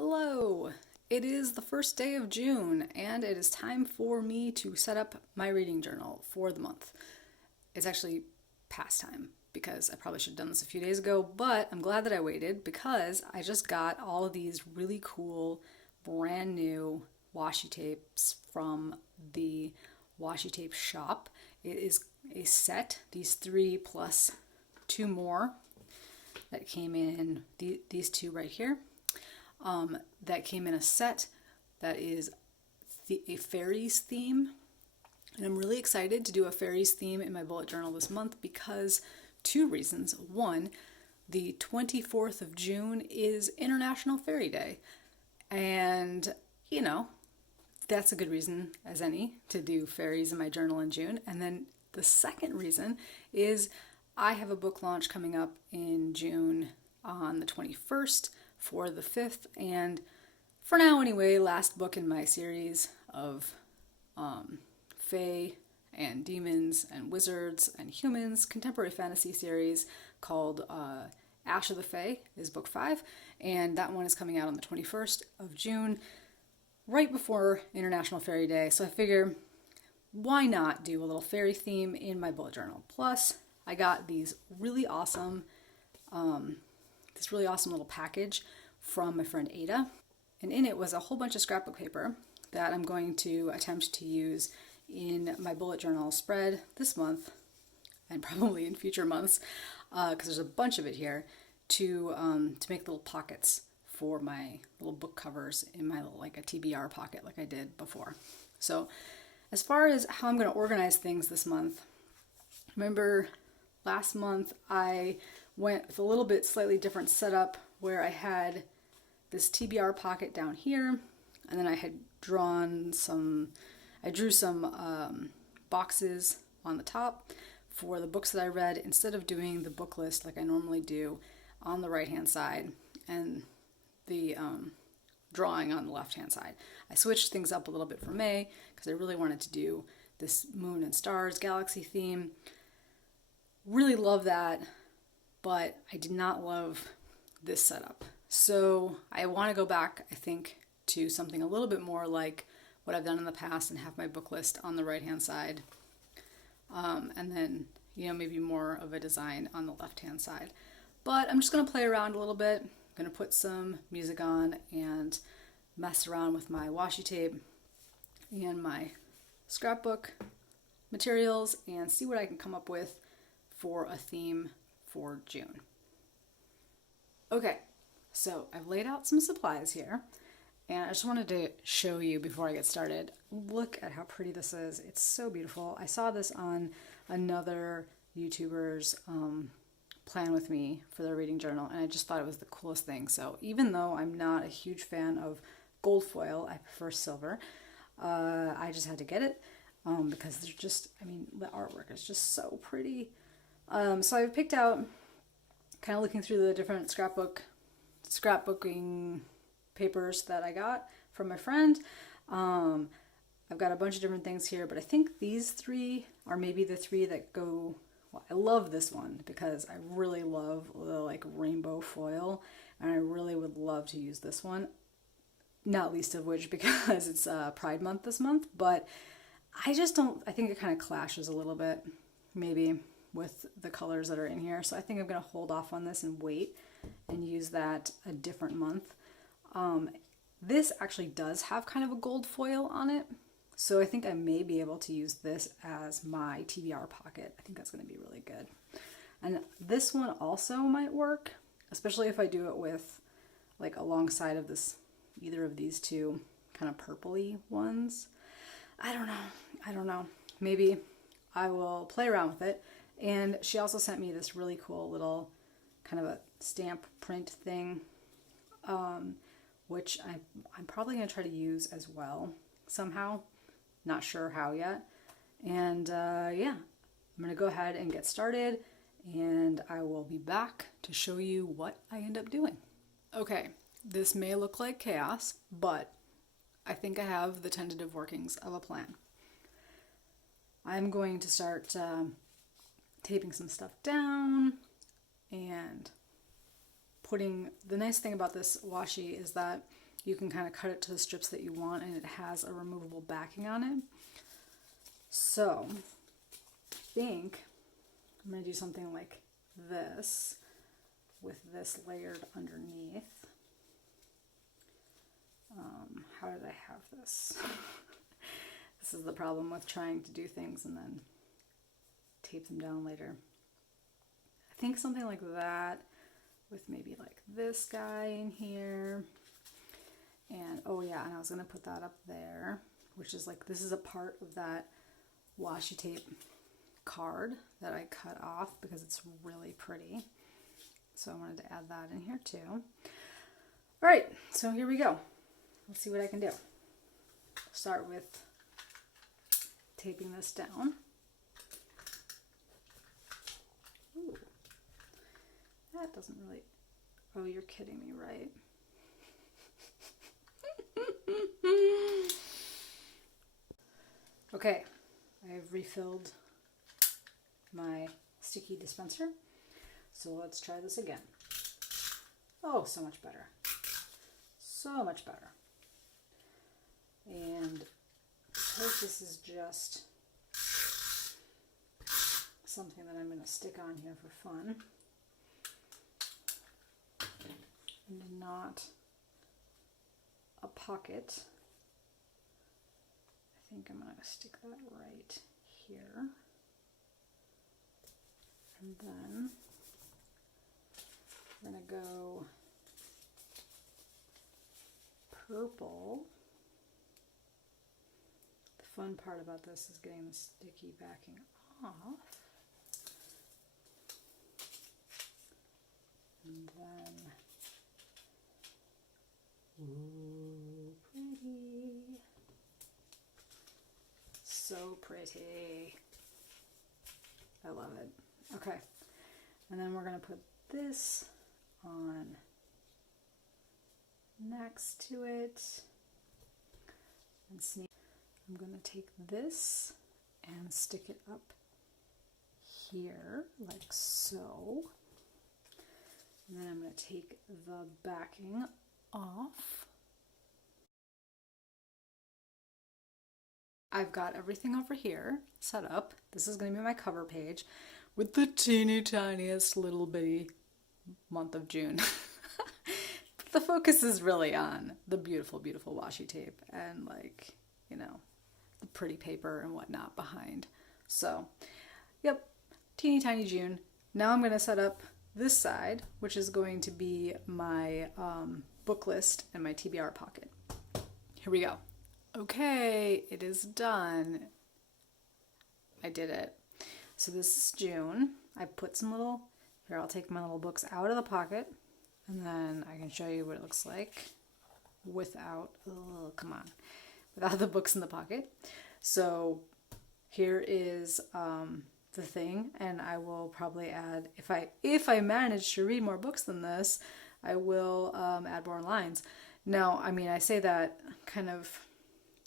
Hello! It is the first day of June, and it is time for me to set up my reading journal for the month. It's actually past time because I probably should have done this a few days ago, but I'm glad that I waited because I just got all of these really cool, brand new washi tapes from the washi tape shop. It is a set, these 3 plus 2 more that came in, these 2 right here. That came in a set that is a fairies theme. And I'm really excited to do a fairies theme in my bullet journal this month because 2 reasons. One, the 24th of June is International Fairy Day. And, that's a good reason as any to do fairies in my journal in June. And then the second reason is I have a book launch coming up in June on the 21st for the 5th, and for now anyway, last book in my series of fae and demons and wizards and humans contemporary fantasy series called Ash of the Fae is book 5, and that one is coming out on the 21st of June, right before International Fairy Day. So I figure, why not do a little fairy theme in my bullet journal? Plus, I got these really awesome this really awesome little package from my friend Ada. And in it was a whole bunch of scrapbook paper that I'm going to attempt to use in my bullet journal spread this month and probably in future months because there's a bunch of it here to make little pockets for my little book covers in my little, like a TBR pocket like I did before. So as far as how I'm going to organize things this month, remember last month I went with a little bit slightly different setup where I had this TBR pocket down here, and then I had drew some boxes on the top for the books that I read instead of doing the book list like I normally do on the right hand side and the drawing on the left hand side. I switched things up a little bit for May because I really wanted to do this moon and stars galaxy theme. Really love that, but I did not love this setup. So I want to go back, I think, to something a little bit more like what I've done in the past and have my book list on the right-hand side. And then, maybe more of a design on the left-hand side. But I'm just going to play around a little bit. I'm going to put some music on and mess around with my washi tape and my scrapbook materials and see what I can come up with for a theme for June. Okay, so I've laid out some supplies here, and I just wanted to show you before I get started. Look at how pretty this is. It's so beautiful. I saw this on another YouTuber's plan with me for their reading journal, and I just thought it was the coolest thing. So even though I'm not a huge fan of gold foil, I prefer silver, I just had to get it because they're just, the artwork is just so pretty. So I picked out, kind of looking through the different scrapbooking papers that I got from my friend. I've got a bunch of different things here, but I think these 3 are maybe the 3 that go, well, I love this one because I really love the rainbow foil, and I really would love to use this one, not least of which because it's Pride Month this month, but I think it kind of clashes a little bit, maybe, with the colors that are in here. So I think I'm going to hold off on this and wait and use that a different month. This actually does have kind of a gold foil on it. So I think I may be able to use this as my TBR pocket. I think that's going to be really good. And this one also might work, especially if I do it with alongside of this, either of these 2 kind of purpley ones. I don't know. Maybe I will play around with it. And she also sent me this really cool little kind of a stamp print thing, which I'm probably going to try to use as well somehow. Not sure how yet. And yeah, I'm going to go ahead and get started, and I will be back to show you what I end up doing. Okay, this may look like chaos, but I think I have the tentative workings of a plan. I'm going to start taping some stuff down and putting, the nice thing about this washi is that you can kind of cut it to the strips that you want, and it has a removable backing on it. So I think I'm going to do something like this with this layered underneath. How did I have this? This is the problem with trying to do things and then tape them down later. I think something like that with maybe like this guy in here. And oh yeah, and I was going to put that up there, which is like, this is a part of that washi tape card that I cut off because it's really pretty. So I wanted to add that in here too. All right, so here we go. Let's see what I can do. Start with taping this down. Ooh, that doesn't really, oh, you're kidding me, right? Okay, I've refilled my sticky dispenser. So let's try this again. Oh, so much better. So much better. And because this is just something that I'm going to stick on here for fun, and not a pocket, I think I'm going to stick that right here. And then we're going to go purple. The fun part about this is getting the sticky backing off. And then, ooh, pretty. So pretty. I love it. Okay. And then we're going to put this on next to it. And see, I'm going to take this and stick it up here like so. And then I'm going to take the backing off. I've got everything over here set up. This is going to be my cover page with the teeny tiniest little bitty month of June. But the focus is really on the beautiful, beautiful washi tape and, like, you know, the pretty paper and whatnot behind. So, yep, teeny tiny June. Now I'm going to set up this side, which is going to be my book list and my TBR pocket. Here we go. Okay, it is done. I did it. So this is June. I put some little, here I'll take my little books out of the pocket and then I can show you what it looks like without, oh, come on, without the books in the pocket. So here is the thing, and I will probably add, if I manage to read more books than this, I will add more lines. Now, I mean, I say that kind of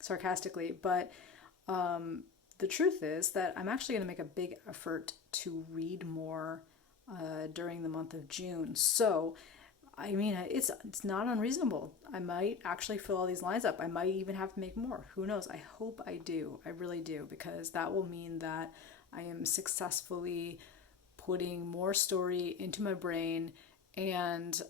sarcastically, but the truth is that I'm actually going to make a big effort to read more during the month of June. So, I mean, it's not unreasonable. I might actually fill all these lines up. I might even have to make more. Who knows? I hope I do. I really do, because that will mean that I am successfully putting more story into my brain and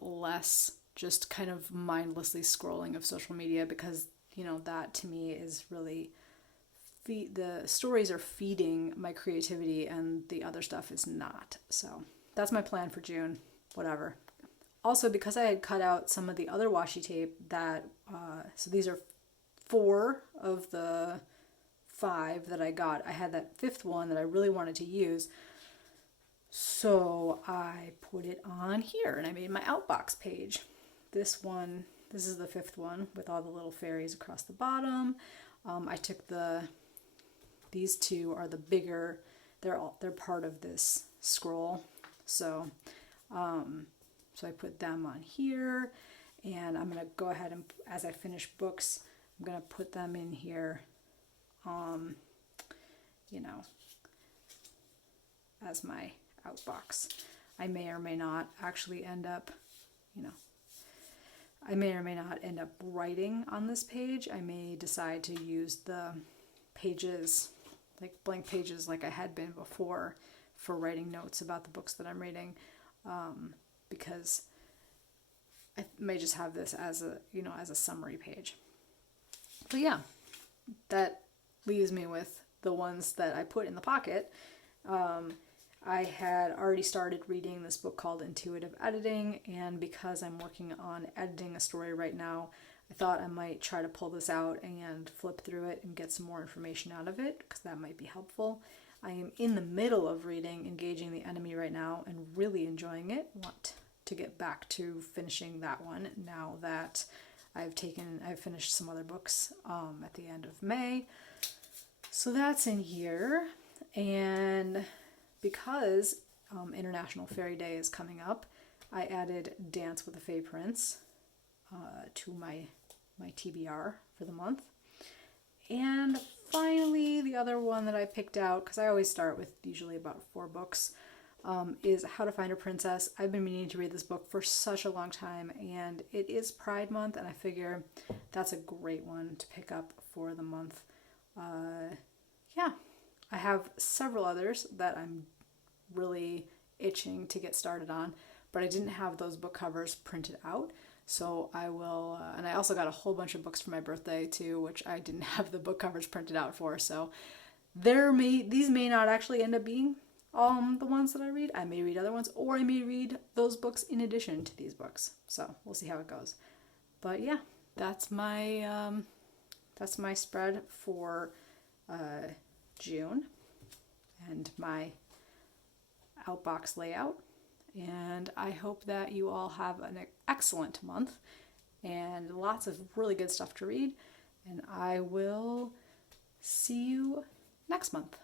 less just kind of mindlessly scrolling of social media, because, you know, that to me is really, the stories are feeding my creativity and the other stuff is not. So that's my plan for June, whatever. Also, because I had cut out some of the other washi tape that, so these are 4 of the 5 that I got. I had that 5th one that I really wanted to use. So I put it on here and I made my outbox page. This one, this is the 5th one with all the little fairies across the bottom. I took these 2 are the bigger, they're part of this scroll. So, so I put them on here, and I'm going to go ahead and, as I finish books, I'm going to put them in here, you know, as my outbox. I may or may not actually end up, you know, I may or may not end up writing on this page. I may decide to use the pages, like blank pages like I had been before, for writing notes about the books that I'm reading, because I may just have this as a summary page. But yeah, that leaves me with the ones that I put in the pocket. I had already started reading this book called Intuitive Editing, and because I'm working on editing a story right now, I thought I might try to pull this out and flip through it and get some more information out of it, because that might be helpful. I am in the middle of reading Engaging the Enemy right now and really enjoying it. Want to get back to finishing that one now that I've finished some other books at the end of May. So that's in here. And because International Fairy Day is coming up, I added Dance with the Fae Prince to my TBR for the month. And finally, the other one that I picked out, because I always start with usually about 4 books, is How to Find a Princess. I've been meaning to read this book for such a long time, and it is Pride Month, and I figure that's a great one to pick up for the month. Yeah, I have several others that I'm really itching to get started on, but I didn't have those book covers printed out. So I will, and I also got a whole bunch of books for my birthday too, which I didn't have the book covers printed out for. So these may not actually end up being the ones that I read. I may read other ones, or I may read those books in addition to these books. So we'll see how it goes. But yeah, that's my spread for June and my outbox layout. And I hope that you all have an excellent month and lots of really good stuff to read. And I will see you next month.